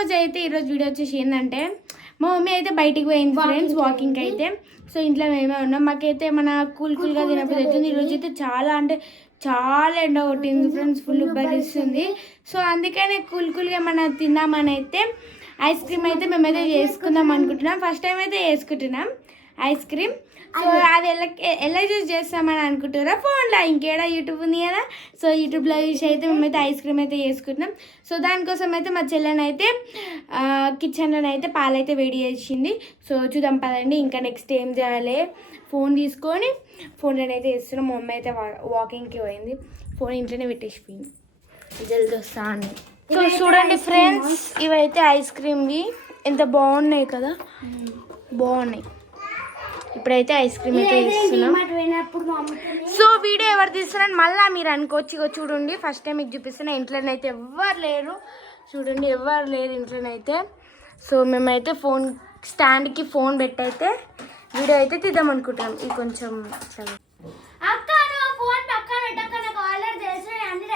ఈరోజు వీడియో వచ్చేసి ఏంటంటే మా మమ్మీ అయితే బయటికి పోయింది ఫ్రెండ్స్ వాకింగ్కి అయితే. సో ఇంట్లో మేమే ఉన్నాం. మాకైతే మన కూల్గా తినప్పుడు అవుతుంది. ఈరోజు అయితే చాలా ఎండ కొట్టింది ఫ్రెండ్స్, ఫుల్ భరిస్తుంది. సో అందుకనే కూల్గా ఏమన్నా తిందామని అయితే ఐస్ క్రీమ్ అయితే మేమైతే చేసుకుందాం అనుకుంటున్నాం. ఫస్ట్ టైం అయితే చేసుకుంటున్నాం ఐస్ క్రీమ్. సో అది ఎలా యూజ్ చేస్తామని అనుకుంటారా, ఫోన్లో ఇంకేడా యూట్యూబ్ ఉంది కదా. సో యూట్యూబ్లో యూజ్ అయితే మేమైతే ఐస్ క్రీమ్ అయితే చేసుకుంటున్నాం. సో దానికోసం అయితే మా చెల్లెని అయితే కిచెన్లో అయితే పాలైతే వేడి చేసింది. సో చూద్దాం పదండి. ఇంకా నెక్స్ట్ ఏం చేయాలి, ఫోన్ తీసుకొని ఫోన్లోనైతే చేస్తున్నాం. మా మమ్మీ అయితే వాకింగ్కి పోయింది, ఫోన్ ఇంట్లోనే పెట్టేసిపోయింది. జల్దీ వస్తా అని. సో చూడండి ఫ్రెండ్స్, ఇవైతే ఐస్ క్రీమ్వి ఎంత బాగున్నాయి కదా, బాగున్నాయి. ఇప్పుడైతే ఐస్ క్రీమ్ అయితే ఇస్తున్నాం. సో వీడియో ఎవరు తీస్తున్నారని మళ్ళీ మీరు అనుకోవచ్చు. చూడండి ఫస్ట్ టైం మీకు చూపిస్తున్నా. ఇంట్లోనైతే ఎవ్వరు లేరు, చూడండి ఎవ్వరు లేరు ఇంట్లోనైతే. సో మేమైతే ఫోన్ స్టాండ్కి ఫోన్ పెట్టయితే వీడియో అయితే తీద్దాం అనుకుంటున్నాం. ఇది కొంచెం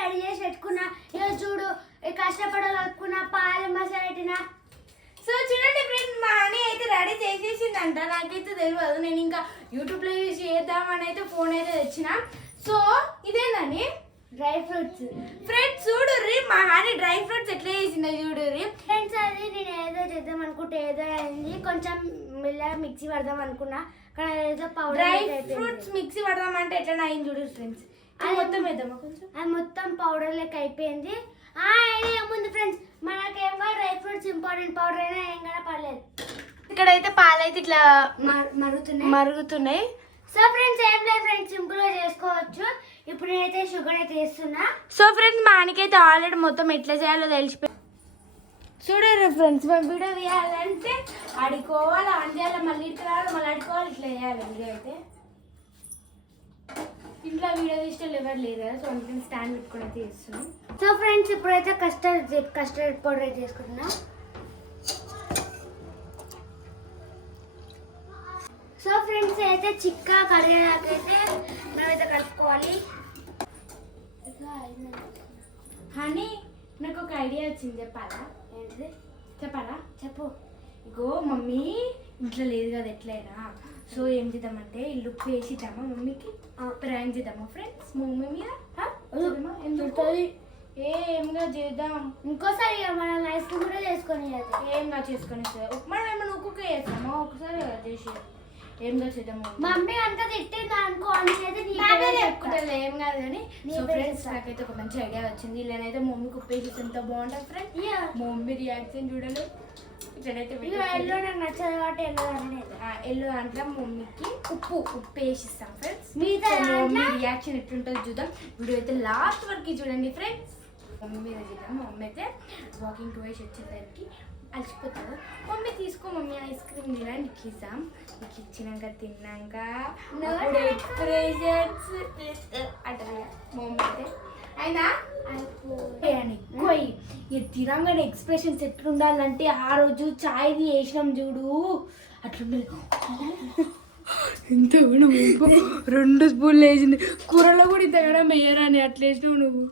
రెడీ చేసి పెట్టుకున్నా. ఈరోజు చూడు కష్టపడాలనుకున్నా, పాలు మసాలా పెట్టినా. సో చూడండి ఫ్రెండ్స్, మా అని అయితే రెడీ చేసేసిందంట, నాకైతే తెలియదు. నేను ఇంకా యూట్యూబ్లో యూజ్ చేద్దామని అయితే ఫోన్ అయితే తెచ్చిన. సో ఇదేందని డ్రై ఫ్రూట్స్. ఫ్రెండ్స్ చూడుర్రి, మా హాని డ్రై ఫ్రూట్స్ ఎట్లా చేసిందో చూడుర్రి ఫ్రెండ్స్. అది నేను ఏదో చేద్దాం అనుకుంటే ఏదో అయింది, కొంచెం మెల్లగా మిక్సీ పడదాం అనుకున్నా, కానీ ఏదో పౌడర్. డ్రై ఫ్రూట్స్ మిక్సీ పడదాం అంటే ఎట్లా అయింది చూడు ఫ్రెండ్స్. అది మొత్తం వేద్దామా కొంచెం, అది మొత్తం పౌడర్ లెక్క అయిపోయింది. ఏముంది ఫ్రెండ్స్, మనకేం డ్రై ఫ్రూట్స్ ఇంపార్టెంట్, పౌడర్ అయినా ఏం కూడా పర్లేదు. ఇక్కడైతే పాలైతే ఇట్లా మరుగుతున్నాయి. సో ఫ్రెండ్స్ ఏం లేదు ఫ్రెండ్స్, సింపుల్ గా చేసుకోవచ్చు. ఇప్పుడు నేనైతే షుగర్ అయితే వేస్తున్నా. సో ఫ్రెండ్స్ మా ఆయనకైతే ఆల్రెడీ మొత్తం ఎట్లా చేయాలో తెలిసిపోయి. చూడరు ఫ్రెండ్స్, మేము వీడియో తీయాలంటే అడుకోవాలి, ఆన్ చేయాలి, మళ్ళీ ఇట్లా రావాలి, మళ్ళీ అడుకోవాలి, ఇట్లా చేయాలి వీడియో అయితే. ఇంట్లో వీడియో తీస్తే ఎవరు లేరు కదా, సో అందుకని స్టాండ్ పెట్టుకుని అయితే చేస్తున్నాం. సో ఫ్రెండ్స్ ఇప్పుడైతే కస్టర్డ్ పౌడర్ అయితే చేసుకుంటున్నా. సో ఫ్రెండ్స్ అయితే చిక్కా కడిగేదాకైతే మేమైతే కలుపుకోవాలి. హనీ నాకు ఒక ఐడియా వచ్చింది, చెప్పాలా? ఏంటిది? చెప్పాలా? చెప్పు. ఇగో మమ్మీ ఇంట్లో లేదు కదా ఎట్లయినా, సో ఏం చేద్దామంటే ఇల్లు ఉప్పు వేసిద్దామా మమ్మీకి, ప్రాంక్ చేద్దామా ఫ్రెండ్స్ మమ్మీ మీద? ఎందుకు ఏంగా చేద్దాం, ఇంకోసారి మనం ఐస్ క్రీమ్ కూడా చేసుకొని ఏంగా చేసుకొని మనం ఏమైనా ఒక్కొక్క చేస్తామా, ఒకసారి చేసి ఏంగా చేద్దాము. మమ్మీ అంత తిట్టింది అనుకో, చెప్పుకుంటా ఏం కాదు కానీ. సో ఫ్రెండ్స్ నాకైతే ఒక మంచి ఐడియా వచ్చింది. ఇలానైతే మమ్మీకి ఉప్పు వేసి ఎంత బాగుంటుంది ఫ్రెండ్స్. మా మమ్మీ రియాక్షన్ చూడండి. ఇట్లనైతే ఎల్లో నాకు నచ్చదు కాబట్టి ఎల్లో దాంట్లో మమ్మీకి ఉప్పు వేసిస్తాం ఫ్రెండ్స్. మమ్మీ రియాక్షన్ ఎట్లుంటుందో చూద్దాం. వీడియో అయితే లాస్ట్ వరకు చూడండి ఫ్రెండ్స్. మమ్మీ మీద చూద్దాం. మా మమ్మీ అయితే వాకింగ్ వేసి వచ్చేసరికి అలసిపోతుంది. మమ్మీ తీసుకో మమ్మీ ఐస్ క్రీమ్ తినా, నీకు ఇస్తాం. నీకు ఇచ్చినాక తిన్నాక అంటారు మమ్మీ అయితే. అయినా తినంగానే ఎక్స్ప్రెషన్స్ ఎట్లుండాలంటే, ఆ రోజు చాయ్ది వేసినాం చూడు అట్లుండాలి. ఇంత కూడా 2 స్పూన్లు వేసింది, కూరలో కూడా ఇంత కూడా వేయరాని అట్లా వేసినావు నువ్వు.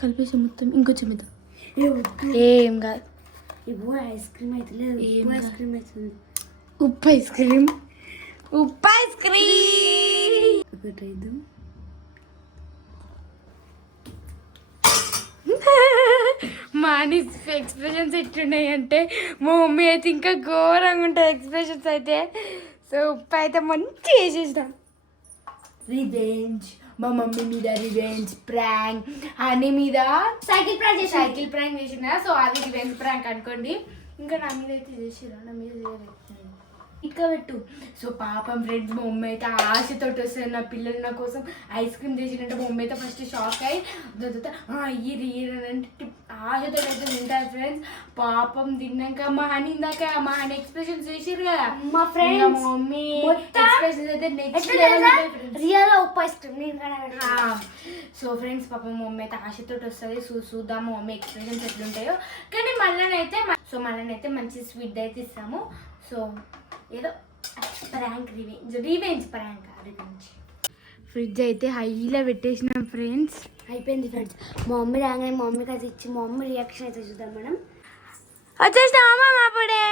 కలిపేసి మొత్తం ఇంకొంచెం ఇద్దాం. ఏం కాదు, ఇవ్వు ఐస్ క్రీమ్ అయితే లేదు, ఐస్ క్రీమ్ అవుతుంది. ఉప్పు ఐస్ క్రీమ్ ఒకటైదు. మా అని ఎక్స్ప్రెషన్స్ ఎట్లున్నాయి అంటే, మా మమ్మీ అయితే ఇంకా ఘోరంగా ఉంటుంది ఎక్స్ప్రెషన్స్ అయితే. సో ఉప్పు అయితే మంచి వేసేసినాం. రివెంజ్, మా మమ్మీ మీద రివెంజ్ ప్రాంక్, హనీ మీద సైకిల్ ప్రాంక్ చేసిన. సో అది రివెంజ్ ప్రాంక్ అనుకోండి. ఇంకా నా మీద అయితే చేసిరా, నా మీద ఇంకా పెట్టు. సో పాపం ఫ్రెండ్స్, మా మమ్మీ అయితే ఆశతో వస్తుంది, నా పిల్లలు నా కోసం ఐస్ క్రీమ్ చేసినట్టే. మా మమ్మీ అయితే ఫస్ట్ షాక్ అయ్యి ఇయ్యి అంటే ఆశతో అయితే తింటారు ఫ్రెండ్స్. పాపం తిన్నాక మా హనీ ఎక్స్ప్రెషన్స్ చేసిరు కదా మా ఫ్రెండ్స్, మమ్మీ ఎక్స్ప్రెషన్స్ అయితే నెక్స్ట్ రియల్ ఉప్పు ఐస్ క్రీమ్. సో ఫ్రెండ్స్ పాపం మా మమ్మీ అయితే ఆశతో వస్తుంది. చూద్దాం మా మమ్మీ ఎక్స్ప్రెషన్స్ ఎట్లుంటాయో. కానీ మళ్ళీ మంచి స్వీట్ అయితే ఇస్తాము. సో ఏదో ప్రాంక్ రివెంజ్ ప్రాంక్. ఫ్రిడ్జ్ అయితే హైలో పెట్టేసినాం ఫ్రెండ్స్. అయిపోయింది ఫ్రెండ్స్. మా మమ్మీ రాగానే మా మమ్మీకి అది ఇచ్చి మా మమ్మీ రియాక్షన్ అయితే చూద్దాం మనం. వచ్చేసినామా అప్పుడే.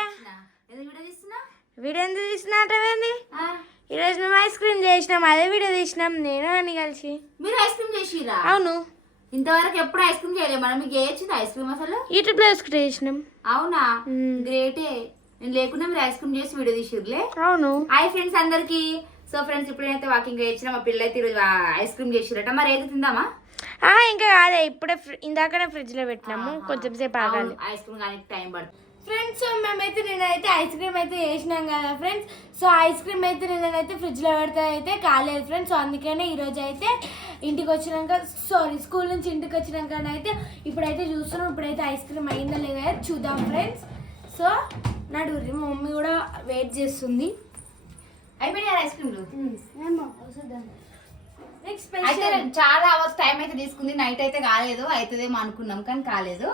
వీడియో ఎందుకు తీసినట్టేంది? ఈరోజు మేము ఐస్ క్రీమ్ చేసినాం, అదే వీడియో తీసినాం నేను అని కలిసి. మీరు ఐస్ క్రీమ్ చేసిరా? అవును. ఇంతవరకు ఎప్పుడు ఐస్ క్రీమ్ చేయలేదు మనం. మీకు చేయొచ్చింది ఐస్ క్రీమ్ అసలు? యూట్యూబ్ లో చేసినాం. అవునా, గ్రేటే. నేను లేకుండా మీరు ఐస్ క్రీమ్ చేసి వీడియో తీసిర్లే. అవును. హాయ్ ఫ్రెండ్స్ అందరికి. సో ఫ్రెండ్స్ ఇప్పుడైతే వాకింగ్ చేసిన మా పిల్ల అయితే ఈరోజు ఐస్ క్రీమ్ చేసిరట. మరి ఏది తిందామా? ఇంకా కాదే, ఇప్పుడే ఇందాకనే ఫ్రిడ్జ్ లో పెట్టినాము, కొంచెం సేపు ఆగాలి. ఐస్ క్రీమ్ కానీ టైం పడుతుంది ఫ్రెండ్స్. సో మేమైతే నేనైతే ఐస్ క్రీమ్ అయితే చేసినాం కదా ఫ్రెండ్స్. సో ఐస్ క్రీమ్ అయితే నేనైతే ఫ్రిడ్జ్లో పెడితే అయితే కాలేదు ఫ్రెండ్స్. సో అందుకనే ఈరోజు అయితే ఇంటికి వచ్చినాక స్కూల్ నుంచి ఇంటికి వచ్చినాక అయితే ఇప్పుడైతే చూస్తున్నాం, ఇప్పుడైతే ఐస్ క్రీమ్ అయిందా లేదా చూద్దాం ఫ్రెండ్స్. సో నడురి, మా మమ్మీ కూడా వెయిట్ చేస్తుంది. అయిపోయినాయి ఐస్ క్రీమ్లు. నెక్స్ట్ అయితే చాలా అవర్స్ టైం అయితే తీసుకుంది. నైట్ అయితే కాలేదు, అవుతుందేమో అనుకున్నాం కానీ కాలేదు.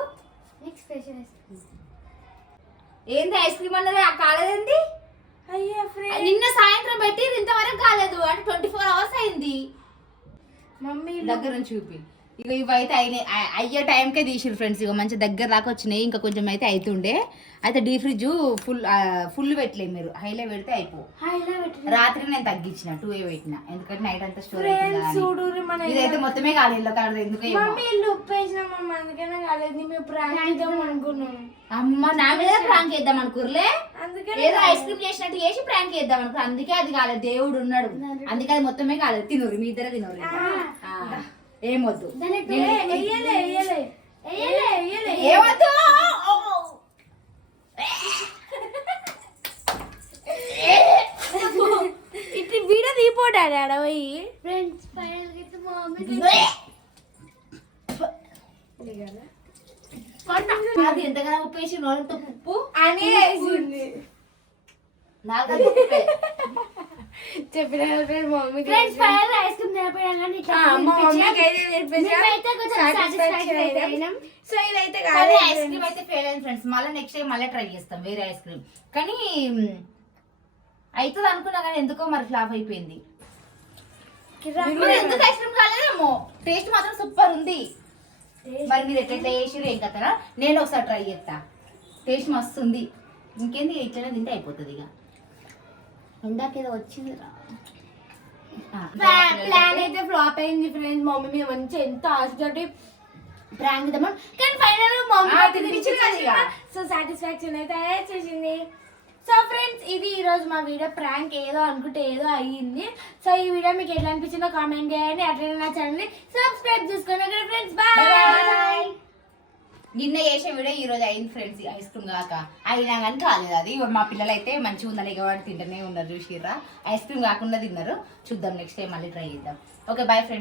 Next special ice cream. ఏంది ఐస్ క్రీమ్ అన్నది కాలేదేంటి? అయ్యా ఫ్రెండ్స్, నిన్న సాయంత్రం పెట్టి ఇంతవరకు కాలేదు, అంటే 24 hours అయింది. మమ్మీ దగ్గర నుంచి చూపి. ఇక ఇవైతే అయినాయి, అయ్యే టైంకే తీసిరు ఫ్రెండ్స్. ఇక మంచి దగ్గర దాకా వచ్చినాయి, ఇంకా కొంచెం అయితే అవుతుండే. అయితే డీ ఫ్రిడ్జ్ ఫుల్ పెట్టలేదు మీరు, హైలో పెడితే అయిపో. రాత్రి నేను తగ్గించిన 2 పెట్టిన, ఎందుకంటే నైట్ అంతా స్టోర్ చూడురి మన ఇదైతే మొత్తమే కాలేదు కాదు. ఎందుకు మమ్మీ ఇల్లు ఉప్పేసినాం మమ్మ, అందుకనే కాలేదు. మేము ప్రాంక్ చేద్దాం అనుకున్నాం. అమ్మ నా మీద ప్రాంక్ చేద్దాం అనుకుర్లే, అందుకనే ఏదో ఐస్ క్రీమ్ చేసినట్టు చేసి ప్రాంక్ చేద్దాం అనుకో. అందుకే అది కాలేదు, దేవుడు ఉన్నాడు, అందుకే అది మొత్తమే కాలేదు. తినరు, మీ ఇద్దరే తినరు. ఏమొద్దు ఏమొద్దు. ఇట్లా వీడియో తీపోడాడు అడవి ఫ్రెండ్స్ ఫైనల్ గా మా మమ్మీ అది ఎంతగానో ఉప్పు వేసి నోరంతో ఉప్పు అని వేసింది. నాకు చెప్పిన mummy friends final ice cream తినపోయాం సో ఇదైతే ఐస్ క్రీమ్ అయితే ఫెయిల్ అయింది ఫ్రెండ్స్. మళ్ళీ నెక్స్ట్ టైం మళ్ళీ ట్రై చేస్తాం వేరే ఐస్ క్రీమ్. కానీ అవుతుంది అనుకున్నా కానీ ఎందుకో మరి ఫ్లాప్ అయిపోయింది. ఎందుకు ఐస్ క్రీమ్ కాలేదేమో, టేస్ట్ మాత్రం సూపర్ ఉంది. మరి మీరు ఎట్లయితే చేసిరు ఏం కదా, నేను ఒకసారి ట్రై చేస్తా. టేస్ట్ మస్తు ఉంది. ఇంకేంది ఇట్లనే తింటే అయిపోతుంది. ఇక ఇందాకేదో వచ్చింది ప్లాన్ అయితే ఫ్లాప్ అయింది ఫ్రెండ్స్. మమ్మీ మీద మంచి ఎంత ఆశతోటి ప్రాంక్ ఇద్దామా, కానీ ఫైనల్ మమ్మీ ఇక. సో సాటిస్ఫాక్షన్ అయితే చేసింది. సో ఫ్రెండ్స్ ఇది ఈరోజు మా వీడియో. ప్రాంక్ ఏదో అనుకుంటే ఏదో అయ్యింది. సో ఈ వీడియో మీకు ఎట్లా అనిపించిందో కామెంట్ చేయండి. అట్లనే నా ఛానల్ని సబ్స్క్రైబ్ చేసుకోండి ఫ్రెండ్స్. బాయ్. నిన్న చేసే వీడియో ఈ రోజు అయింది ఫ్రెండ్స్. ఐస్ క్రీమ్ కాక అయినా కానీ కాలేదు. అది మా పిల్లలు అయితే మంచిగా ఉందని ఎగవాడి తింటూనే ఉన్నారు. చూసిర్రా, ఐస్ క్రీమ్ కాకుండా తిన్నారు. చూద్దాం నెక్స్ట్ టైం మళ్ళీ ట్రై చేద్దాం. Okay bye friends.